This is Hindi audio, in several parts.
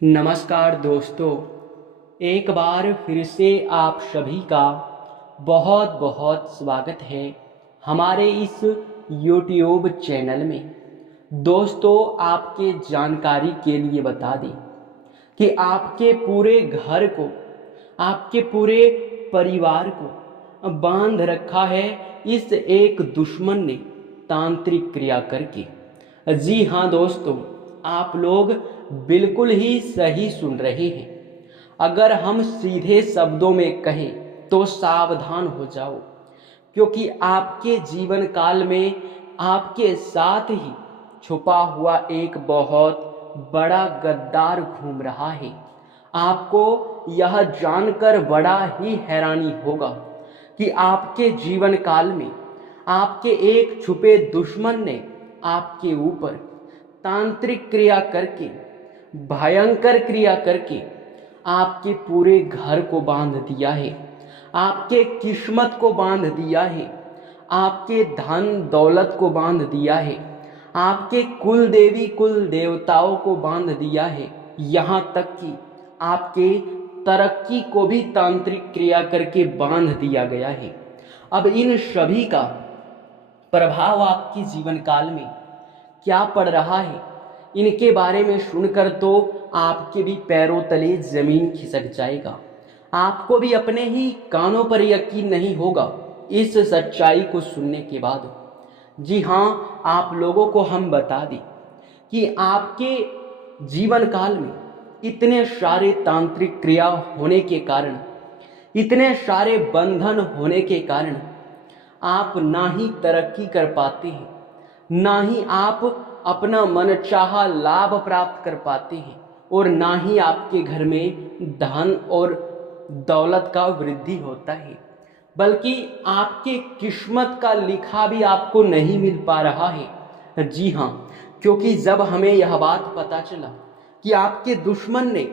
नमस्कार दोस्तों, एक बार फिर से आप सभी का बहुत बहुत स्वागत है हमारे इस YouTube चैनल में। दोस्तों, आपके जानकारी के लिए बता दें कि आपके पूरे घर को, आपके पूरे परिवार को बांध रखा है इस एक दुश्मन ने तांत्रिक क्रिया करके। जी हाँ दोस्तों, आप लोग बिल्कुल ही सही सुन रहे हैं। अगर हम सीधे शब्दों में कहें तो सावधान हो जाओ, क्योंकि आपके जीवन काल में आपके साथ ही छुपा हुआ एक बहुत बड़ा गद्दार घूम रहा है। आपको यह जानकर बड़ा ही हैरानी होगा कि आपके जीवन काल में आपके एक छुपे दुश्मन ने आपके ऊपर तांत्रिक क्रिया करके, भयंकर क्रिया करके आपके पूरे घर को बांध दिया है, आपके किस्मत को बांध दिया है, आपके धन दौलत को बांध दिया है, आपके कुल देवी कुल देवताओं को बांध दिया है, यहाँ तक कि आपके तरक्की को भी तांत्रिक क्रिया करके बांध दिया गया है। अब इन सभी का प्रभाव आपके जीवन काल में क्या पड़ रहा है, इनके बारे में सुनकर तो आपके भी पैरों तले जमीन खिसक जाएगा। आपको भी अपने ही कानों पर यकीन नहीं होगा इस सच्चाई को सुनने के बाद। जी हाँ, आप लोगों को हम बता दें कि आपके जीवन काल में इतने सारे तांत्रिक क्रिया होने के कारण, इतने सारे बंधन होने के कारण आप ना ही तरक्की कर पाते हैं, ना ही आप अपना मनचाहा लाभ प्राप्त कर पाते हैं, और ना ही आपके घर में धन और दौलत का वृद्धि होता है, बल्कि आपके किस्मत का लिखा भी आपको नहीं मिल पा रहा है। जी हाँ, क्योंकि जब हमें यह बात पता चला कि आपके दुश्मन ने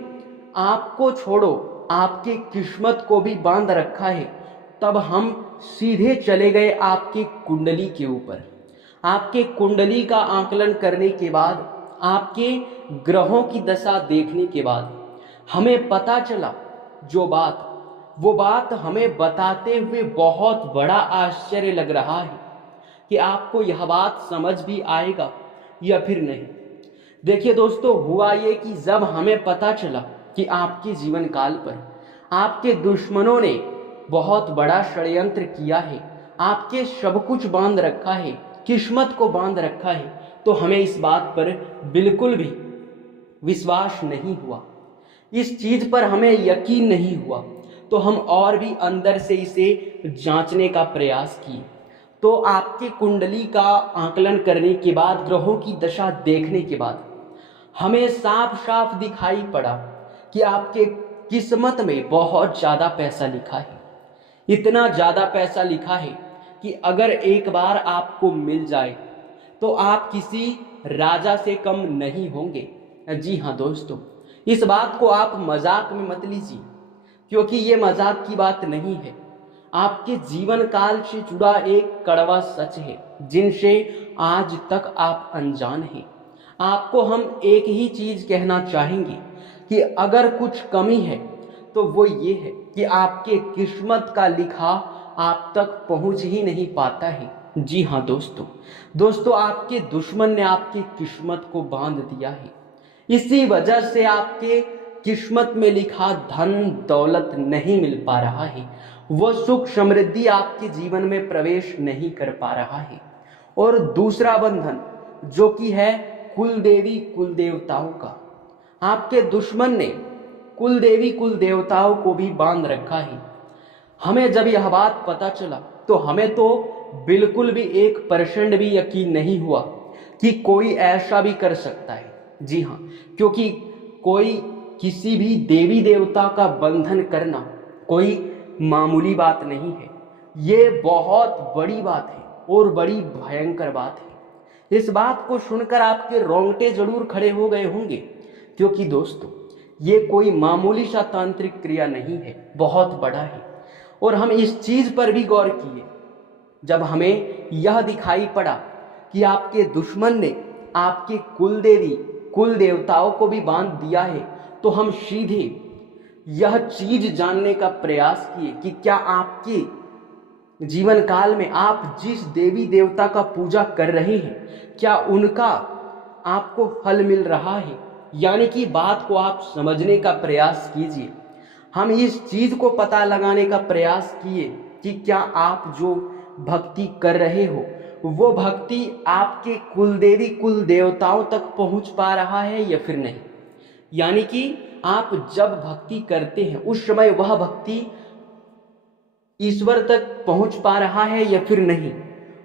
आपको छोड़ो आपके किस्मत को भी बांध रखा है, तब हम सीधे चले गए आपकी कुंडली के ऊपर। आपके कुंडली का आकलन करने के बाद, आपके ग्रहों की दशा देखने के बाद हमें पता चला वो बात हमें बताते हुए बहुत बड़ा आश्चर्य लग रहा है कि आपको यह बात समझ भी आएगा या फिर नहीं। देखिए दोस्तों, हुआ ये कि जब हमें पता चला कि आपके जीवन काल पर आपके दुश्मनों ने बहुत बड़ा षड्यंत्र किया है, आपके सब कुछ बांध रखा है, किस्मत को बांध रखा है, तो हमें इस बात पर बिल्कुल भी विश्वास नहीं हुआ, इस चीज पर हमें यकीन नहीं हुआ। तो हम और भी अंदर से इसे जांचने का प्रयास किए। तो आपके कुंडली का आकलन करने के बाद, ग्रहों की दशा देखने के बाद हमें साफ साफ दिखाई पड़ा कि आपके किस्मत में बहुत ज़्यादा पैसा लिखा है। इतना ज़्यादा पैसा लिखा है कि अगर एक बार आपको मिल जाए तो आप किसी राजा से कम नहीं होंगे। जी हाँ दोस्तों, इस बात को आप मजाक में मत लीजिए, क्योंकि ये मजाक की बात नहीं है। आपके जीवन काल से जुड़ा एक कड़वा सच है, जिनसे आज तक आप अनजान हैं। आपको हम एक ही चीज कहना चाहेंगे कि अगर कुछ कमी है तो वो ये है कि आपके किस्मत का लिखा आप तक पहुंच ही नहीं पाता है। जी हाँ दोस्तों, आपके दुश्मन ने आपकी किस्मत को बांध दिया है। इसी वजह से आपके किस्मत में लिखा धन दौलत नहीं मिल पा रहा है, वो सुख समृद्धि आपके जीवन में प्रवेश नहीं कर पा रहा है। और दूसरा बंधन जो कि है कुल देवी कुल देवताओं का, आपके दुश्मन ने कुल देवी कुल देवताओं को भी बांध रखा है। हमें जब यह बात पता चला तो हमें तो बिल्कुल भी 1% भी यकीन नहीं हुआ कि कोई ऐसा भी कर सकता है। जी हाँ, क्योंकि कोई किसी भी देवी देवता का बंधन करना कोई मामूली बात नहीं है, ये बहुत बड़ी बात है और बड़ी भयंकर बात है। इस बात को सुनकर आपके रोंगटे जरूर खड़े हो गए होंगे, क्योंकि दोस्तों ये कोई मामूली सा तांत्रिक क्रिया नहीं है, बहुत बड़ा है। और हम इस चीज पर भी गौर किए जब हमें यह दिखाई पड़ा कि आपके दुश्मन ने आपके कुल देवी कुल देवताओं को भी बांध दिया है, तो हम सीधे यह चीज जानने का प्रयास किए कि क्या आपके जीवन काल में आप जिस देवी देवता का पूजा कर रहे हैं, क्या उनका आपको फल मिल रहा है? यानी कि बात को आप समझने का प्रयास कीजिए। हम इस चीज को पता लगाने का प्रयास किए कि क्या आप जो भक्ति कर रहे हो वो भक्ति आपके कुलदेवी कुल देवताओं तक पहुंच पा रहा है या फिर नहीं। यानी कि आप जब भक्ति करते हैं उस समय वह भक्ति ईश्वर तक पहुंच पा रहा है या फिर नहीं,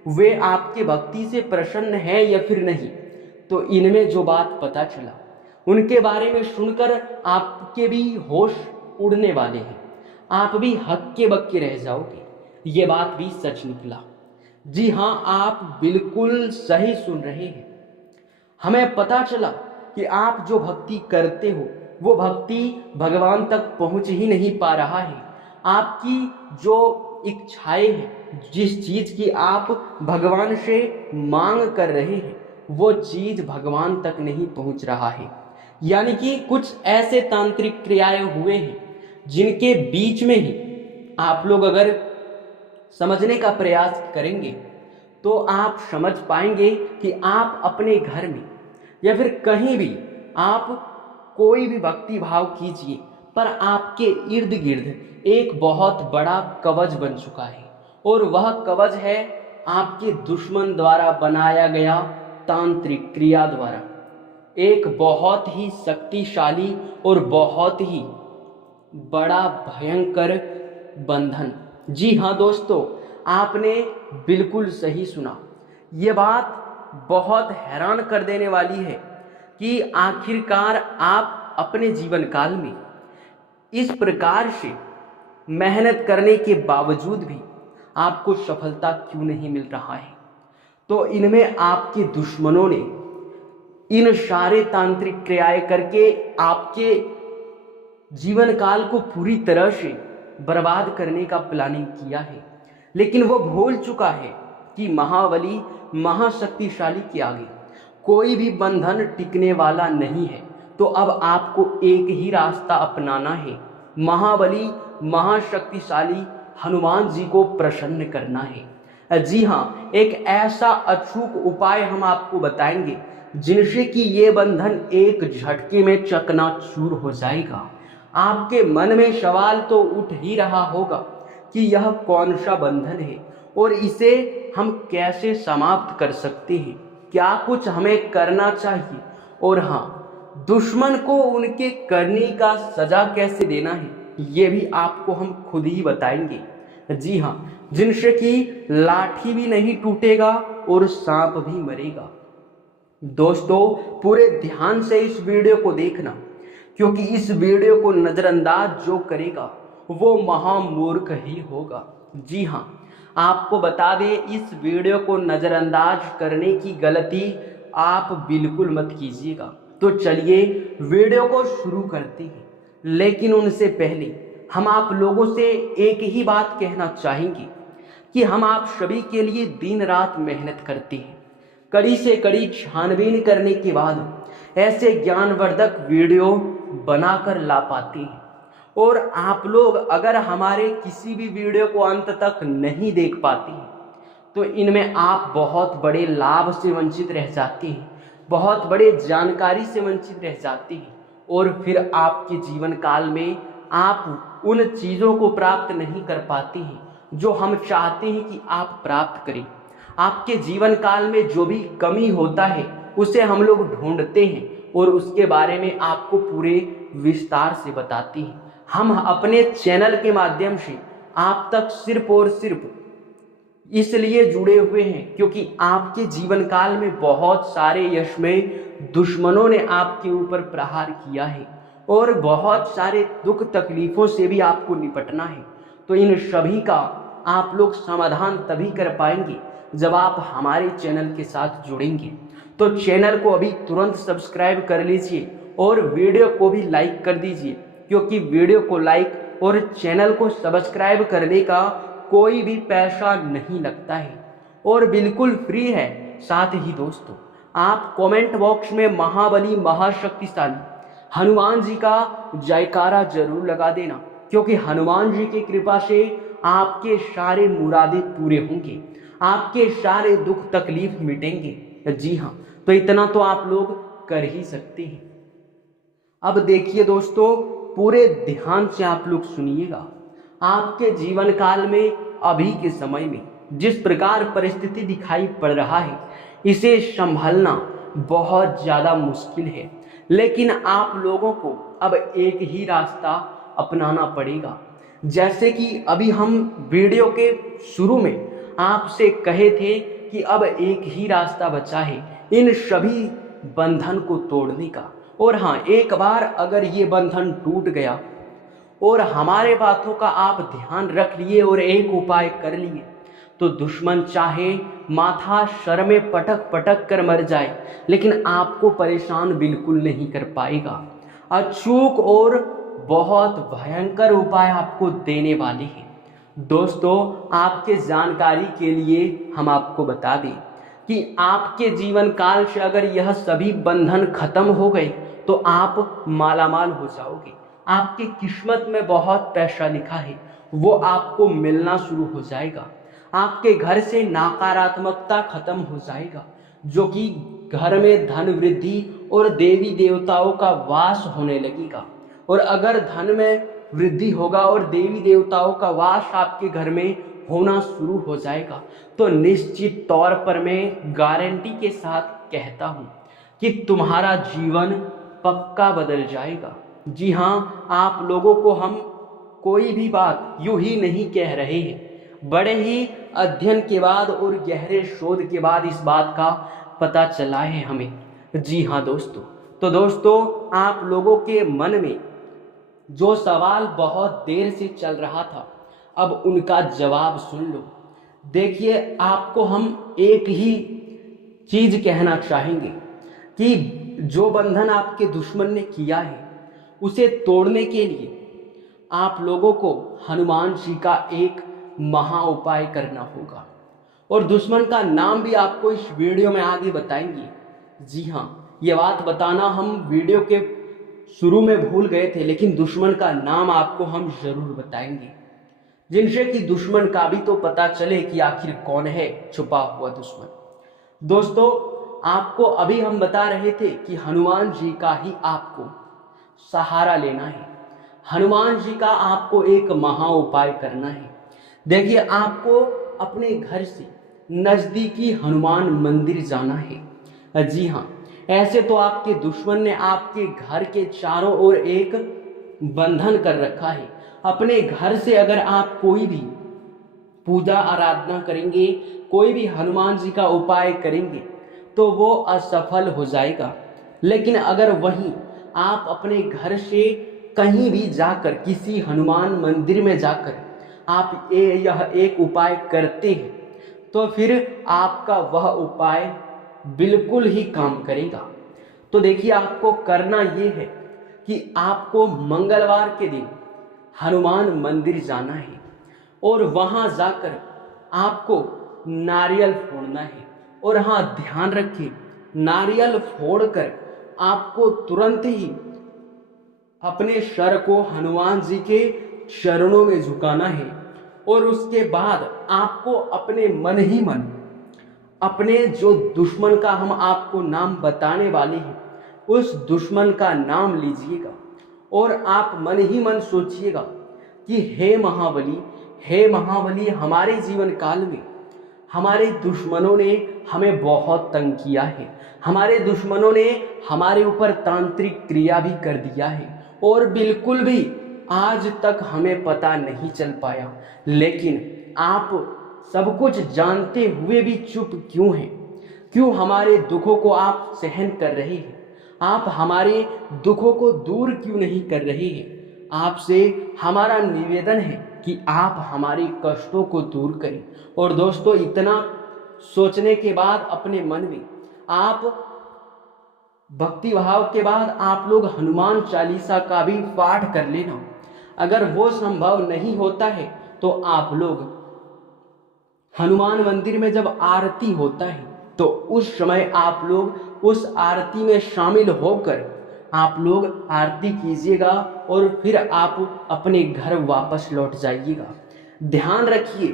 वे आपके भक्ति से प्रसन्न है या फिर नहीं। तो इनमें जो बात पता चला उनके बारे में सुनकर आपके भी होश उड़ने वाले हैं, आप भी हक्के बक्के रह जाओगे। ये बात भी सच निकला। जी हाँ, आप बिल्कुल सही सुन रहे हैं। हमें पता चला कि आप जो भक्ति करते हो वो भक्ति भगवान तक पहुंच ही नहीं पा रहा है। आपकी जो इच्छाएं हैं, जिस चीज की आप भगवान से मांग कर रहे हैं, वो चीज भगवान तक नहीं पहुंच रहा है। यानी कि कुछ ऐसे तांत्रिक क्रियाएं हुए हैं जिनके बीच में ही आप लोग अगर समझने का प्रयास करेंगे तो आप समझ पाएंगे कि आप अपने घर में या फिर कहीं भी आप कोई भी भक्ति भाव कीजिए, पर आपके इर्द गिर्द एक बहुत बड़ा कवच बन चुका है, और वह कवच है आपके दुश्मन द्वारा बनाया गया तांत्रिक क्रिया द्वारा एक बहुत ही शक्तिशाली और बहुत ही बड़ा भयंकर बंधन। जी हाँ दोस्तों, आपने बिल्कुल सही सुना। ये बात बहुत हैरान कर देने वाली है कि आखिरकार आप अपने जीवन काल में इस प्रकार से मेहनत करने के बावजूद भी आपको सफलता क्यों नहीं मिल रहा है। तो इनमें आपके दुश्मनों ने इन सारे तांत्रिक क्रियाएं करके आपके जीवन काल को पूरी तरह से बर्बाद करने का प्लानिंग किया है। लेकिन वो भूल चुका है कि महाबली महाशक्तिशाली के आगे कोई भी बंधन टिकने वाला नहीं है। तो अब आपको एक ही रास्ता अपनाना है, महाबली महाशक्तिशाली हनुमान जी को प्रसन्न करना है। जी हाँ, एक ऐसा अचूक उपाय हम आपको बताएंगे जिनसे कि ये बंधन एक झटके में चकनाचूर हो जाएगा। आपके मन में सवाल तो उठ ही रहा होगा कि यह कौन सा बंधन है और इसे हम कैसे समाप्त कर सकते हैं, क्या कुछ हमें करना चाहिए, और हाँ, दुश्मन को उनके करने का सजा कैसे देना है, ये भी आपको हम खुद ही बताएंगे। जी हाँ, जिनसे कि लाठी भी नहीं टूटेगा और सांप भी मरेगा। दोस्तों, पूरे ध्यान से इस वीडियो को देखना, क्योंकि इस वीडियो को नजरअंदाज जो करेगा वो महामूर्ख ही होगा। जी हाँ, आपको बता दें, इस वीडियो को नजरअंदाज करने की गलती आप बिल्कुल मत कीजिएगा। तो चलिए वीडियो को शुरू करते हैं। लेकिन उनसे पहले हम आप लोगों से एक ही बात कहना चाहेंगे कि हम आप सभी के लिए दिन रात मेहनत करते हैं, कड़ी से कड़ी छानबीन करने के बाद ऐसे ज्ञानवर्धक वीडियो बनाकर ला पाते हैं। और आप लोग अगर हमारे किसी भी वीडियो को अंत तक नहीं देख पाते हैं तो इनमें आप बहुत बड़े लाभ से वंचित रह जाते हैं, बहुत बड़े जानकारी से वंचित रह जाते हैं, और फिर आपके जीवन काल में आप उन चीज़ों को प्राप्त नहीं कर पाते हैं जो हम चाहते हैं कि आप प्राप्त करें। आपके जीवन काल में जो भी कमी होता है उसे हम लोग ढूंढते हैं और उसके बारे में आपको पूरे विस्तार से बताते हैं। हम अपने चैनल के माध्यम से आप तक सिर्फ और सिर्फ इसलिए जुड़े हुए हैं क्योंकि आपके जीवन काल में बहुत सारे यशमय दुश्मनों ने आपके ऊपर प्रहार किया है और बहुत सारे दुख तकलीफों से भी आपको निपटना है। तो इन सभी का आप लोग समाधान तभी कर पाएंगे जब आप हमारे चैनल के साथ जुड़ेंगे। तो चैनल को अभी तुरंत सब्सक्राइब कर लीजिए और वीडियो को भी लाइक कर दीजिए, क्योंकि वीडियो को लाइक और चैनल को सब्सक्राइब करने का कोई भी पैसा नहीं लगता है और बिल्कुल फ्री है। साथ ही दोस्तों, आप कमेंट बॉक्स में महाबली महाशक्तिशाली हनुमान जी का जयकारा जरूर लगा देना, क्योंकि हनुमान जी की कृपा से आपके सारे मुरादे पूरे होंगे, आपके सारे दुख तकलीफ मिटेंगे। जी हाँ, तो इतना तो आप लोग कर ही सकते हैं। अब देखिए दोस्तों, पूरे ध्यान से आप लोग सुनिएगा। आपके जीवन काल में अभी के समय में जिस प्रकार परिस्थिति दिखाई पड़ रहा है, इसे संभालना बहुत ज़्यादा मुश्किल है, लेकिन आप लोगों को अब एक ही रास्ता अपनाना पड़ेगा। जैसे कि अभी हम वीडियो के शुरू में आपसे कहे थे कि अब एक ही रास्ता बचा है इन सभी बंधन को तोड़ने का। और हाँ, एक बार अगर ये बंधन टूट गया और हमारे बातों का आप ध्यान रख लिए और एक उपाय कर लिए, तो दुश्मन चाहे माथा सर में पटक पटक कर मर जाए, लेकिन आपको परेशान बिल्कुल नहीं कर पाएगा। अचूक और बहुत भयंकर उपाय आपको देने वाले हैं। दोस्तों, आपके जानकारी के लिए हम आपको बता दें कि आपके जीवन काल से अगर यह सभी बंधन खत्म हो गए तो आप मालामाल हो जाओगे। आपकी किस्मत में बहुत पैसा लिखा है, वो आपको मिलना शुरू हो जाएगा। आपके घर से नकारात्मकता खत्म हो जाएगा, जो कि घर में धन वृद्धि और देवी देवताओं का वास होने लगेगा। और अगर धन में वृद्धि होगा और देवी देवताओं का वास आपके घर में होना शुरू हो जाएगा, तो निश्चित तौर पर मैं गारंटी के साथ कहता हूँ कि तुम्हारा जीवन पक्का बदल जाएगा। जी हाँ, आप लोगों को हम कोई भी बात यूं ही नहीं कह रहे हैं, बड़े ही अध्ययन के बाद और गहरे शोध के बाद इस बात का पता चला है हमें। जी हाँ दोस्तों, तो दोस्तों, आप लोगों के मन में जो सवाल बहुत देर से चल रहा था, अब उनका जवाब सुन लो। देखिए, आपको हम एक ही चीज कहना चाहेंगे कि जो बंधन आपके दुश्मन ने किया है, उसे तोड़ने के लिए आप लोगों को हनुमान जी का एक महा उपाय करना होगा। और दुश्मन का नाम भी आपको इस वीडियो में आगे बताएंगे। जी हाँ, ये बात बताना हम वीडियो के शुरू में भूल गए थे, लेकिन दुश्मन का नाम आपको हम जरूर बताएंगे, जिनसे कि दुश्मन का भी तो पता चले कि आखिर कौन है छुपा हुआ दुश्मन। दोस्तों, आपको अभी हम बता रहे थे कि हनुमान जी का ही आपको सहारा लेना है, हनुमान जी का आपको एक महा उपाय करना है। देखिए, आपको अपने घर से नजदीकी हनुमान मंदिर जाना है। जी हाँ, ऐसे तो आपके दुश्मन ने आपके घर के चारों ओर एक बंधन कर रखा है। अपने घर से अगर आप कोई भी पूजा आराधना करेंगे, कोई भी हनुमान जी का उपाय करेंगे, तो वो असफल हो जाएगा। लेकिन अगर वहीं आप अपने घर से कहीं भी जाकर, किसी हनुमान मंदिर में जाकर आप यह एक उपाय करते हैं, तो फिर आपका वह उपाय बिल्कुल ही काम करेगा। तो देखिए, आपको करना ये है कि आपको मंगलवार के दिन हनुमान मंदिर जाना है और वहां जाकर आपको नारियल फोड़ना है। और हाँ, ध्यान रखिए, नारियल फोड़कर आपको तुरंत ही अपने सर को हनुमान जी के चरणों में झुकाना है। और उसके बाद आपको अपने मन ही मन अपने जो दुश्मन का हम आपको नाम बताने वाले हैं, उस दुश्मन का नाम लीजिएगा और आप मन ही मन सोचिएगा कि हे महाबली, हे महाबली, हमारे जीवन काल में हमारे दुश्मनों ने हमें बहुत तंग किया है, हमारे दुश्मनों ने हमारे ऊपर तांत्रिक क्रिया भी कर दिया है और बिल्कुल भी आज तक हमें पता नहीं चल पाया। लेकिन आप सब कुछ जानते हुए भी चुप क्यों हैं? क्यों हमारे दुखों को आप सहन कर रहे हैं? आप हमारे दुखों को दूर क्यों नहीं कर रहे हैं? आपसे हमारा निवेदन है कि आप हमारे कष्टों को दूर करें। और दोस्तों, इतना सोचने के बाद अपने मन में आप भक्ति भाव के बाद आप लोग हनुमान चालीसा का भी पाठ कर लेना। अगर वो संभव नहीं होता है तो आप लोग हनुमान मंदिर में जब आरती होता है, तो उस समय आप लोग उस आरती में शामिल होकर आप लोग आरती कीजिएगा और फिर आप अपने घर वापस लौट जाइएगा। ध्यान रखिए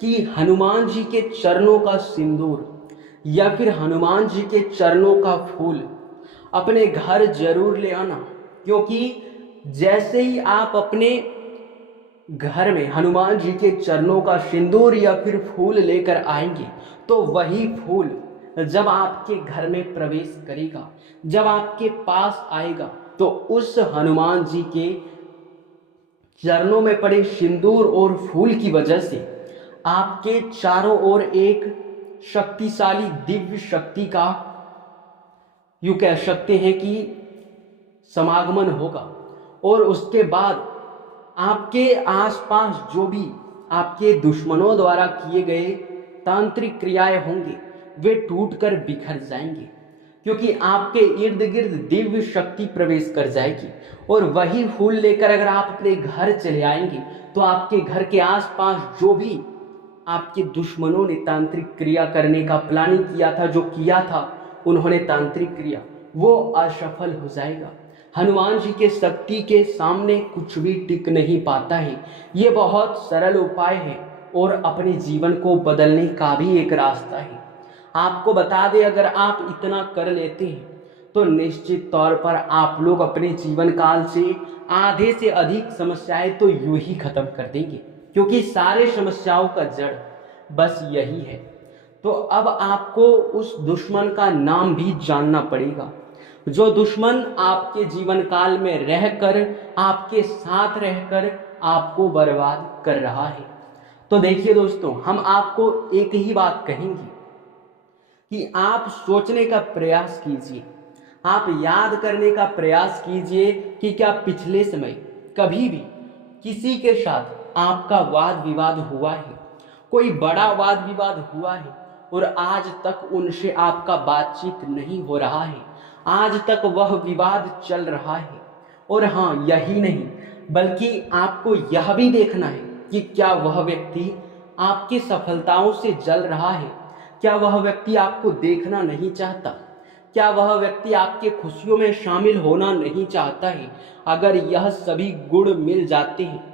कि हनुमान जी के चरणों का सिंदूर या फिर हनुमान जी के चरणों का फूल अपने घर जरूर ले आना, क्योंकि जैसे ही आप अपने घर में हनुमान जी के चरणों का सिंदूर या फिर फूल लेकर आएंगे तो वही फूल जब आपके घर में प्रवेश करेगा, जब आपके पास आएगा, तो उस हनुमान जी के चरणों में पड़े सिंदूर और फूल की वजह से आपके चारों ओर एक शक्तिशाली दिव्य शक्ति का, यूं कह सकते हैं कि समागमन होगा। और उसके बाद आपके आसपास जो भी आपके दुश्मनों द्वारा किए गए तांत्रिक क्रियाएं होंगे वे टूटकर बिखर जाएंगे, क्योंकि आपके इर्द गिर्द दिव्य शक्ति प्रवेश कर जाएगी। और वही फूल लेकर अगर आप अपने घर चले आएंगे तो आपके घर के आसपास जो भी आपके दुश्मनों ने तांत्रिक क्रिया करने का प्लानिंग किया था, जो किया था उन्होंने तांत्रिक क्रिया, वो असफल हो जाएगा। हनुमान जी के शक्ति के सामने कुछ भी टिक नहीं पाता है। ये बहुत सरल उपाय है और अपने जीवन को बदलने का भी एक रास्ता है। आपको बता दें, अगर आप इतना कर लेते हैं तो निश्चित तौर पर आप लोग अपने जीवन काल से आधे से अधिक समस्याएं तो यूं ही खत्म कर देंगे, क्योंकि सारे समस्याओं का जड़ बस यही है। तो अब आपको उस दुश्मन का नाम भी जानना पड़ेगा, जो दुश्मन आपके जीवन काल में रहकर, आपके साथ रहकर आपको बर्बाद कर रहा है। तो देखिए दोस्तों, हम आपको एक ही बात कहेंगे कि आप सोचने का प्रयास कीजिए, आप याद करने का प्रयास कीजिए कि क्या पिछले समय कभी भी किसी के साथ आपका वाद विवाद हुआ है, कोई बड़ा वाद विवाद हुआ है और आज तक उनसे आपका बातचीत नहीं हो रहा है, आज तक वह विवाद चल रहा है। और हाँ, यही नहीं बल्कि आपको यह भी देखना है कि क्या वह व्यक्ति आपकी सफलताओं से जल रहा है, क्या वह व्यक्ति आपको देखना नहीं चाहता, क्या वह व्यक्ति आपके खुशियों में शामिल होना नहीं चाहता है। अगर यह सभी गुण मिल जाते हैं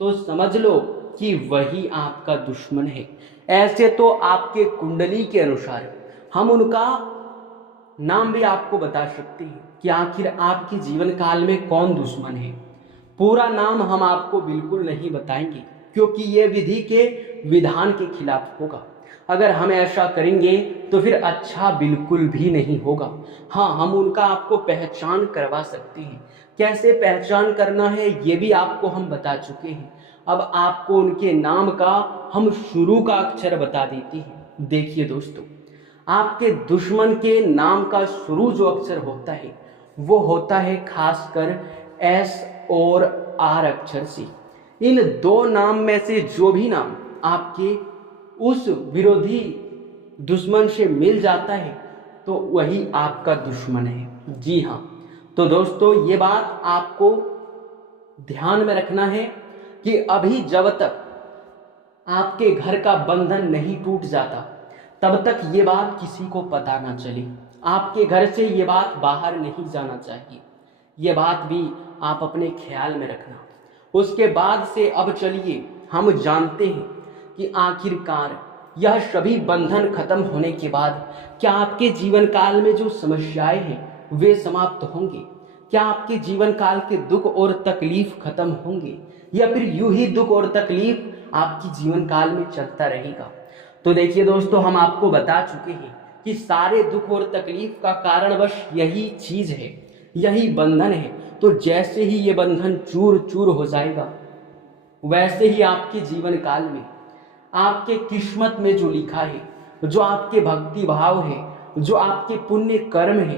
तो समझ लो कि वही आपका दुश्मन है। ऐसे तो आपके कुंडली के अनुसार हम उनका नाम भी आपको बता सकते हैं कि आखिर आपके जीवन काल में कौन दुश्मन है। पूरा नाम हम आपको बिल्कुल नहीं बताएंगे, क्योंकि ये विधि के विधान के खिलाफ होगा। अगर हम ऐसा करेंगे तो फिर अच्छा बिल्कुल भी नहीं होगा। हाँ, हम उनका आपको पहचान करवा सकते हैं। कैसे पहचान करना है ये भी आपको हम बता चुके हैं। अब आपको उनके नाम का हम शुरू का अक्षर बता देते हैं। देखिए दोस्तों, आपके दुश्मन के नाम का शुरू जो अक्षर होता है वो होता है खासकर एस और आर अक्षर से। इन दो नाम में से जो भी नाम आपके उस विरोधी दुश्मन से मिल जाता है तो वही आपका दुश्मन है। जी हाँ, तो दोस्तों ये बात आपको ध्यान में रखना है कि अभी जब तक आपके घर का बंधन नहीं टूट जाता तब तक ये बात किसी को पता ना चले। आपके घर से ये बात बाहर नहीं जाना चाहिए। ये बात भी आप अपने ख्याल में रखना। उसके बाद से अब चलिए हम जानते हैं कि आखिरकार यह सभी बंधन खत्म होने के बाद क्या आपके जीवन काल में जो समस्याएं हैं वे समाप्त होंगे, क्या आपके जीवन काल के दुख और तकलीफ खत्म होंगे, या फिर यूं ही दुख और तकलीफ आपकी जीवन काल में चलता रहेगा। तो देखिए दोस्तों, हम आपको बता चुके हैं कि सारे दुख और तकलीफ का कारण बस यही चीज है, यही बंधन है। तो जैसे ही ये बंधन चूर चूर हो जाएगा वैसे ही आपके जीवन काल में आपके किस्मत में जो लिखा है, जो आपके भक्ति भाव है, जो आपके पुण्य कर्म है,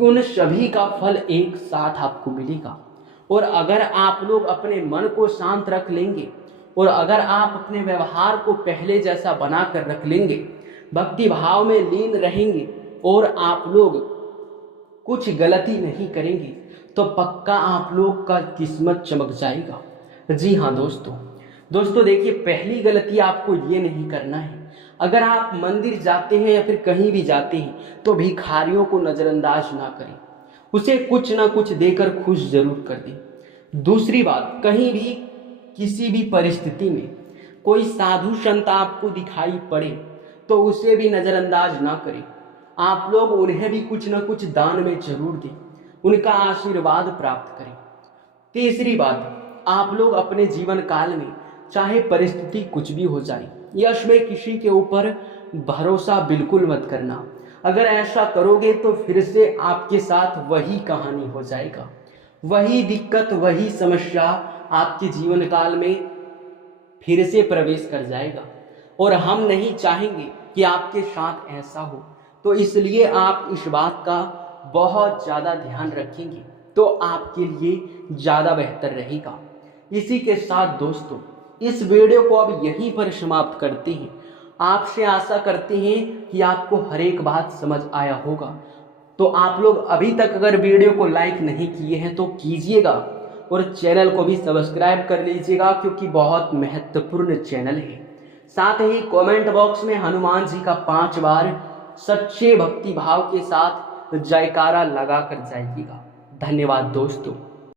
उन सभी का फल एक साथ आपको मिलेगा। और अगर आप लोग अपने मन को शांत रख लेंगे और अगर आप अपने व्यवहार को पहले जैसा बना कर रख लेंगे, भक्ति भाव में लीन रहेंगे और आप लोग कुछ गलती नहीं करेंगे, तो पक्का आप लोग का किस्मत चमक जाएगा। जी हाँ दोस्तों देखिए, पहली गलती आपको ये नहीं करना है। अगर आप मंदिर जाते हैं या फिर कहीं भी जाते हैं तो भिखारियों को नज़रअंदाज ना करें, उसे कुछ ना कुछ देकर खुश जरूर कर दें। दूसरी बात, कहीं भी किसी भी परिस्थिति में कोई साधु संत आपको दिखाई पड़े तो उसे भी नज़रअंदाज ना करें। आप लोग उन्हें भी कुछ ना कुछ दान में जरूर दें, उनका आशीर्वाद प्राप्त करें। तीसरी बात, आप लोग अपने जीवन काल में चाहे परिस्थिति कुछ भी हो जाए, यश में किसी के ऊपर भरोसा बिल्कुल मत करना। अगर ऐसा करोगे तो फिर से आपके साथ वही कहानी हो जाएगा, वही दिक्कत, वही समस्या आपके जीवन काल में फिर से प्रवेश कर जाएगा। और हम नहीं चाहेंगे कि आपके साथ ऐसा हो, तो इसलिए आप इस बात का बहुत ज़्यादा ध्यान रखेंगे तो आपके लिए ज़्यादा बेहतर रहेगा। इसी के साथ दोस्तों, इस वीडियो को अब यहीं पर समाप्त करते हैं। आपसे आशा करते हैं कि आपको हर एक बात समझ आया होगा। तो आप लोग अभी तक अगर वीडियो को लाइक नहीं किए हैं तो कीजिएगा और चैनल को भी सब्सक्राइब कर लीजिएगा, क्योंकि बहुत महत्वपूर्ण चैनल है। साथ ही कमेंट बॉक्स में हनुमान जी का 5 बार सच्चे भक्ति भाव के साथ जयकारा लगा कर जाइएगा। धन्यवाद दोस्तों।